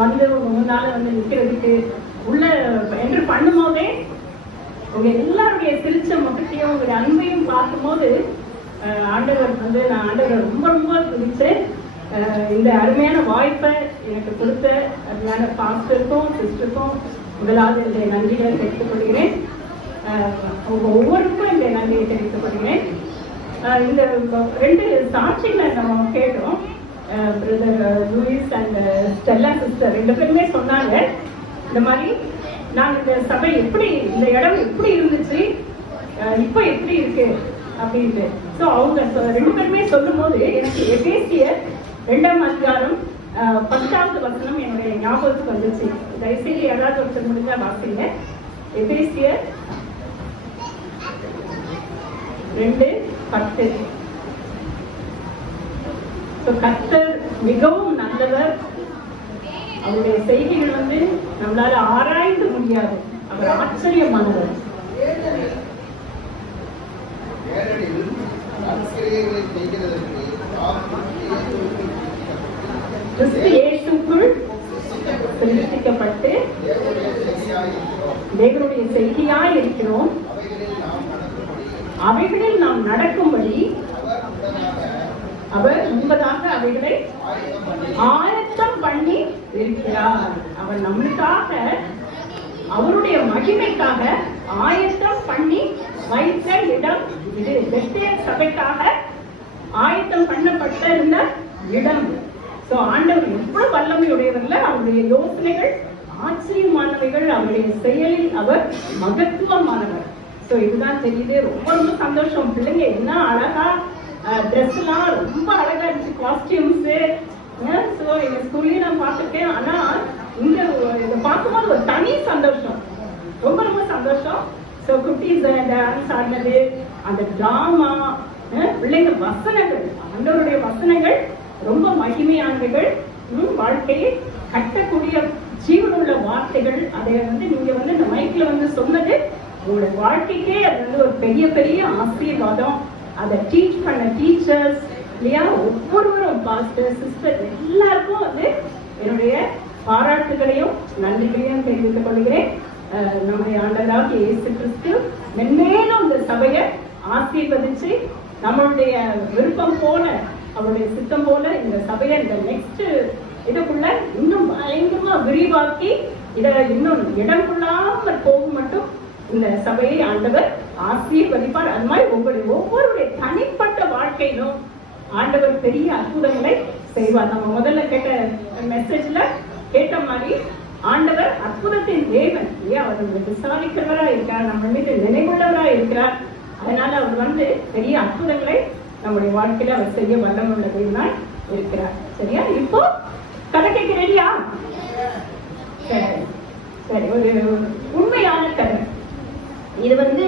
வந்து முன்னால வந்து நிற்கிறதுக்கு உள்ள என்று பண்ணும்போதே உங்க எல்லாருடைய சிரிச்ச முகத்தையும் உங்களுடைய அன்பையும் பார்க்கும்போது ஆண்டவர் வந்து நான் ஆண்டவர் ரொம்ப ரொம்ப துதிச்சேன். இந்த அருமையான வாய்ப்பை எனக்கு கொடுத்த அருமையான பாஸ்டருக்கும் சிஸ்டருக்கும் முதலாவது இந்த நன்றிகளை தெரிவித்துக் கொள்கிறேன். அவங்க ஒவ்வொருக்கும் இந்த நன்றியை தெரிவித்துக் கொள்கிறேன். இந்த 2 சாட்சிகளை நம்ம கேட்டோம். Brother Louis and Stella sister 2 பேருமே சொன்னாங்க, இந்த மாதிரி நான் இந்த சபை எப்படி, இந்த இடம் எப்படி இருந்துச்சு, இப்போ எப்படி இருக்கு அப்படின்ட்டு. ஸோ அவங்க 2 பேருமே சொல்லும் போது எனக்கு எபேசியர் 2ஆம் அதிகாரம் 10வது வசனம் என்னுடைய ஞாபகத்துக்கு வந்துச்சு. தயவுசெய்து யாராவது ஒருத்தர் முடிஞ்சா வாசிங்க. எபேசியர் 2:10. கர்த்தர் மிகவும் நல்லவர், அவருடைய செய்திகள் வந்து நம்மளால ஆராய்ந்து முடியாது, அவர் ஆச்சரியமானவர். கிறிஸ்து இயேசுக்குள் சிருஷ்டிக்கப்பட்டு தேவனுடைய செய்தியாய் இருக்கிறோம். அவைகளில் நாம் நடக்கும்படி அவர் முன்பதாக அவைகளை ஆயத்தம் பண்ணி இருக்கிறார். அவர் நம்மளுக்காக அவருடைய மகிமைக்காக ஆயத்தம் பண்ணி வைத்த இடம் இது. பெத்தேல் சபைக்காக ஆயத்தம் பண்ணப்பட்ட இருந்த இடம். சோ ஆண்டவர் எவ்வளவு வல்லமையுடையவர்ல, அவருடைய யோசனைகள் ஆச்சரியமானவைகள், அவருடைய செயலில் அவர் மகத்துவமானவர். சோ இதுதான் தெரியுது. ரொம்ப ரொம்ப சந்தோஷம். பிள்ளைங்க என்ன அழகா ட்ரெஸ் எல்லாம் ரொம்ப அழகா இருந்துச்சு, காஸ்டியூம்ஸ். ஸோ எங்க ஸ்கூல்லையும் நான் பார்த்துருக்கேன். ஆனா இங்க இதை பார்க்கும்போது ஒரு தனி சந்தோஷம், ரொம்ப ரொம்ப சந்தோஷம். ஸோ குட்டீஸ் டான்ஸ் ஆடினது, அந்த டிராமா, பிள்ளைங்க வசனங்கள், ஆண்டவருடைய வசனங்கள் ரொம்ப மகிமையானவைகள், வாழ்க்கையை கட்டக்கூடிய ஜீவனுள்ள வார்த்தைகள். அதை வந்து நீங்க வந்து இந்த மைக்ல வந்து சொன்னது உங்களோட வாழ்க்கைக்கே அது வந்து ஒரு பெரிய பெரிய ஆசீர்வாதம். அதை டீச் பண்ண டீச்சர்ஸ் இல்லையா, ஒவ்வொருவரும் பாஸ்டர் சிஸ்டர் எல்லாருக்கும் வந்து என்னுடைய பாராட்டுகளையும் நன்றிகளையும் தெரிவித்துக் கொள்கிறேன். நம்முடைய ஆண்டவராகிய இயேசு கிறிஸ்து மென்மேலும் இந்த சபையை ஆசீர்வதிச்சு நம்மளுடைய விருப்பம் போல, அவருடைய சித்தம் போல இந்த சபையை இந்த நெக்ஸ்ட் இதுக்குள்ள இன்னும் பயங்கரமா விரிவாக்கி இதை இன்னும் இடம் கொள்ளாமல் போகும் மட்டும் இந்த சபையை ஆண்டவர் ஆசீர்வதிப்பார். அது மாதிரி ஒவ்வொருடைய தனிப்பட்ட வாழ்க்கையிலும் ஆண்டவர் பெரிய அற்புதங்களை செய்வார். நம்ம முதல்ல கேட்ட மெசேஜ்ல கேட்ட மாதிரி ஆண்டவர் அற்புதத்தின் தேவன் இல்லையா, அவர் விசாரிக்கிறவரா இருக்கிறார், நம்ம மீது நினைவுள்ளவரா இருக்கிறார். அதனால அவர் வந்து பெரிய அற்புதங்களை நம்முடைய வாழ்க்கையில அவர் செய்ய வல்லமுள்ள தேவனாய் இருக்கிறார். சரியா? இப்போ கதை கேட்க ரெடியா? சரி, ஒரு உண்மையான கதை. இது வந்து